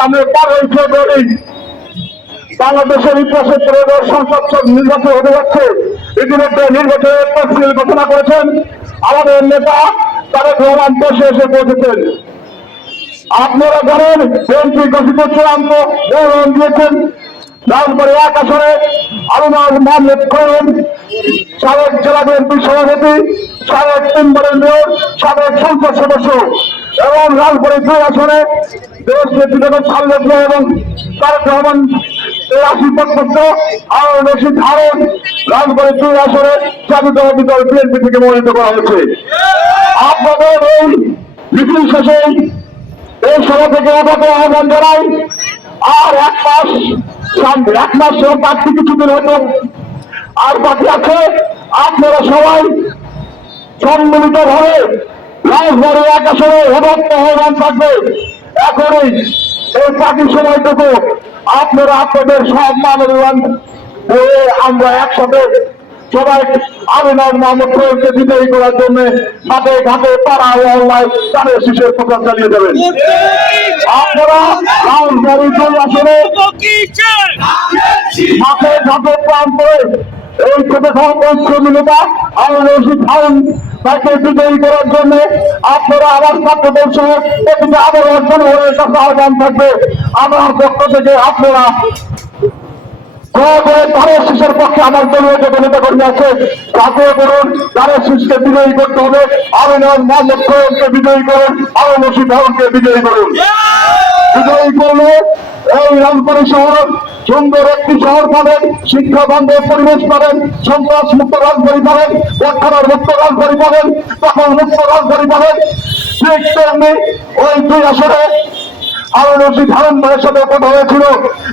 সামনে বারোই ফেব্রুয়ারি বাংলাদেশের ইতিহাসে ত্রয়োদশ সংসদ নির্বাচন হতে যাচ্ছে। ইতিমধ্যে নির্বাচনের তফসিল ঘোষণা করেছেন। আমাদের নেতা তারেক রহমান দেশে এসে পৌঁছেছেন আপনারা জানেন, বিএনপি ঘোষিত চূড়ান্ত মনোনয়ন দিয়েছেন। রাজবাড়ি এক আসনে আলমাজ মোহাম্মদ খোয়েন সাবেক জেলা বিএনপি সভাপতি, সাবেক তিনবারের মেয়র, সাবেক সংসদ সদস্য। এবং রাজবাড়ি দুই আসনে দেশ নেতৃত্ব খালেদ এবং তারেক রহমান এই আশীর্বাদ পত্র আর রশিদ রাজবাড়ি দুই আসনে জাতীয় দল বিএনপি থেকে মনোনীত করা হয়েছে। আপনাদের এই মিছিল শেষে এই সভা থেকে ওঠাতে আহ্বান জানাই, আর এক মাস এক মাস বাকি কিছুদিন হয়তো আর বাকি আছে। আপনারা সবাই সম্মিলিত ভাবে রাজবাড়ি এক থাকবে। এখনই এই বাকি সময়টুকু আপনারা আপনাদের সব হয়ে আমরা একসাথে সবাই মোহাম্মদ বিজয়ী করার জন্য ঘাটে পাড়া মহল্লায় তাদের শিশের প্রচার চালিয়ে দেবেন আপনারা রাজবাড়ি দুই ঘাটে প্রান্তে এই রশিদ খান তাকে বিজয়ী করার জন্য আপনারা আমার ছাত্রদের সহ প্রতিটা আবার অর্জন হয়ে কাছে আহ্বান থাকবে। আমার পক্ষ থেকে আপনারা ধানের শীষের পক্ষে আমার দলীয় যে নেতা কর্মী আছে তাকে করুন ধানের শীষকে বিজয়ী করতে হবে। আমিনান মোহাম্মদ বিজয়ী করুন আরও বিজয়ী করুন। বিজয়ী করলে এই রামপুরি শহর সুন্দর একটি শহর পাবেন, শিক্ষা বান্ধব পরিবেশ পাবেন, সন্ত্রাস মুক্ত রাজধানী পাবেন বর্তমার মুক্ত রাজধানী পাবেন, তখন মুক্ত রাজধানী পাবেন। ঠিক তেমনি ওই দুই আসরে রশিদ হারুন ভাইয়ের কথা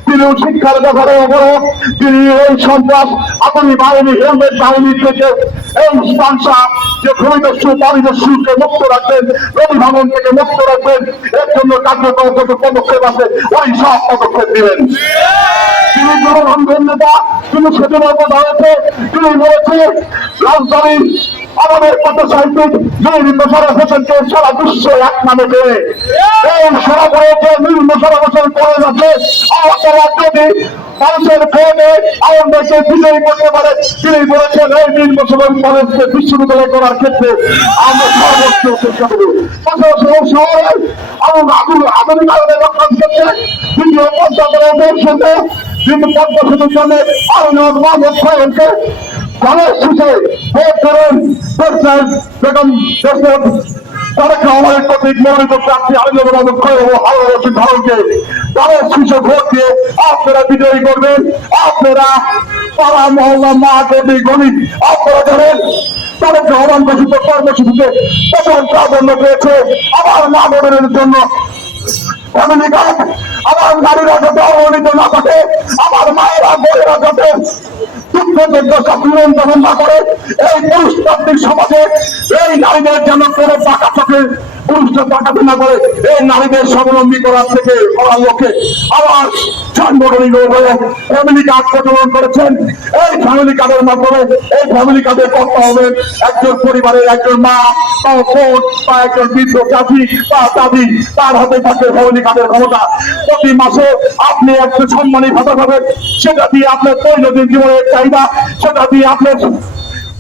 তিনি শিক্ষার ব্যাপারে অবরোধ তিনি এই সন্ত্রাস থেকে যে ভূমিদস্যু পারিদস্যুকে মুক্ত রাখবেন রবি ভবন থেকে মুক্ত রাখবেন, এর জন্য কত পদক্ষেপ আছে, ওই সব পদক্ষেপ দিবেন তিনি জনগণের নেতা তিনি বলেছে রাজধানী আমাদের কত সাহিত্যিক নির্মিত সারা হোসেনকে সারা বিশ্বে এক নামে পেয়ে এই সারা করেছে নির্মিত সারা হোসেন করে যাচ্ছে আপনারা যদি মানুষের ভোটে আমাদেরকে বিজয়ী করতে পারে, তিনি বলেছেন, এই নির্মিত মুসলমান কলেজকে বিশ্ববিদ্যালয় করার ক্ষেত্রে আমরা সর্বোচ্চ চেষ্টা করব। পাশাপাশি এই শহরে এবং আগুন আধুনিক আগুনের রক্ষণ ক্ষেত্রে দ্বিতীয় পঞ্চায়েতের সাথে কিন্তু ঘরের শিশে ভোট করেন প্রেসিডেন্ট বেগম দেশমত তারেক আপনারা বিজয়ী করবেন। আপনারা পাড়া, মহল্লা, মা দেবী গণিত আপনারা জানেন। তারেক রহমান ঘোষিত কর্মসূচিতে প্রথম প্রাধান্য পেয়েছে। আমার মা বোনের জন্য আমার নারীরা যাতে অবহেলিত না থাকে আমার মায়েরা বোনেরা যাতে দুঃখযোগ্য না করে এই পুরুষতান্ত্রিক সমাজে এই নারীদের যেন কোনো পাকা চোখে পুরুষরা টাকাতে না এই নারীদের স্বাবলম্বী করার থেকে করার লক্ষ্যে আমার সাংগঠনিক ফ্যামিলি কার্ড প্রচলন করেছেন। এই ফ্যামিলি কার্ডের মাধ্যমে, এই ফ্যামিলি কার্ডে করতে একজন পরিবারের একজন মা, বা বোন, বা একজন বৃদ্ধ চাষি বা দাদি, তার হাতে থাকে ফ্যামিলি কার্ডের ক্ষমতা। প্রতি মাসে আপনি একটা সম্মানী ভাতা পাবেন। সেটা দিয়ে আপনার দৈনন্দিন জীবনের চাহিদা, সেটা দিয়ে আপনার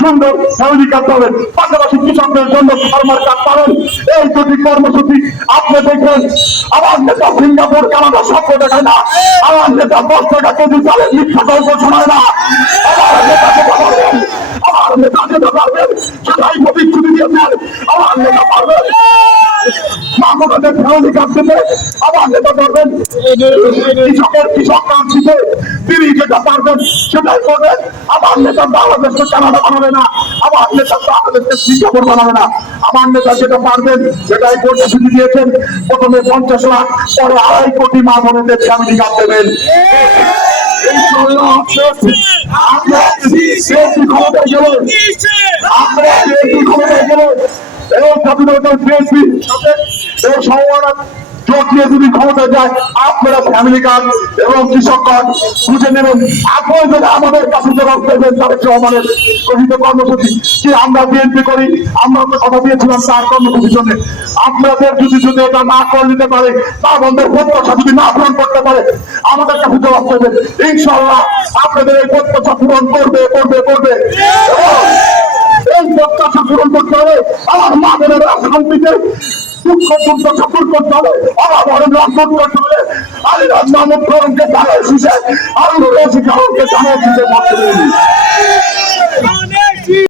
সুন্দর ফ্যামিলি কার্ড পাবেন পাশাপাশি জন্য ফার্মার কার্ড পাবেন এই দুটি কর্মসূচি আপনি দেখবেন আমার নেতা সিঙ্গাপুর, কানাডা স্বপ্ন দেখায় না। আমার নেতা দশ টাকা কেজি চালের মিথ্যা গল্প শোনায় না। আমার নেতা কথা পারবেন আমার নেতা যেটা পারবেন সেটাই প্রতিশ্রুতি দিয়েছেন আমার নেতা পারবেন। আমার নেতা যেটা পারবেন সেটাই সেটাই কর্মসূচি দিয়েছেন। প্রথমে পঞ্চাশ লাখ পরে আড়াই কোটি মা বোনেদের ফ্যামিলি কার্ড দেবেন ইনশাআল্লাহ, আমরা বিএনপি ক্ষমতায় গেল আমরা বিএনপি ক্ষমতায় এই স্বাধীনতা বিএনপি এই সংগঠন জোট যদি ক্ষমতা যায়, আপনারা ফ্যামিলি কার্ড এবং কৃষকগণ বুঝে নেবেন। আপনারা যদি আমাদের কাছে জবাব দেবেন, তারেক রহমানের গঠিত কর্মসূচি কি আমরা বিএনপি করি, আমরা কথা দিয়েছিলাম তার কর্মসূচির জন্য। আপনাদের যদি যদি এটা না করে নিতে পারে, তার বন্ধের প্রত্যাশা যদি না পূরণ করতে পারে, আমাদের কাছে জবাব দেবেন। ইনশাল্লাহ আপনাদের এই প্রত্যাশা পূরণ করবে করবে করবে। এই প্রত্যাশা পূরণ করতে হবে আমার মা বোনেরা শান্তিতে দুঃখ দুর্দশা দূর করতে হবে বড়রা দূর করতে হবে আলী রাজ মাহমুদ করমকে জানাই শিশে আলু রসি কারণকে জানাই শিশে দেয়নি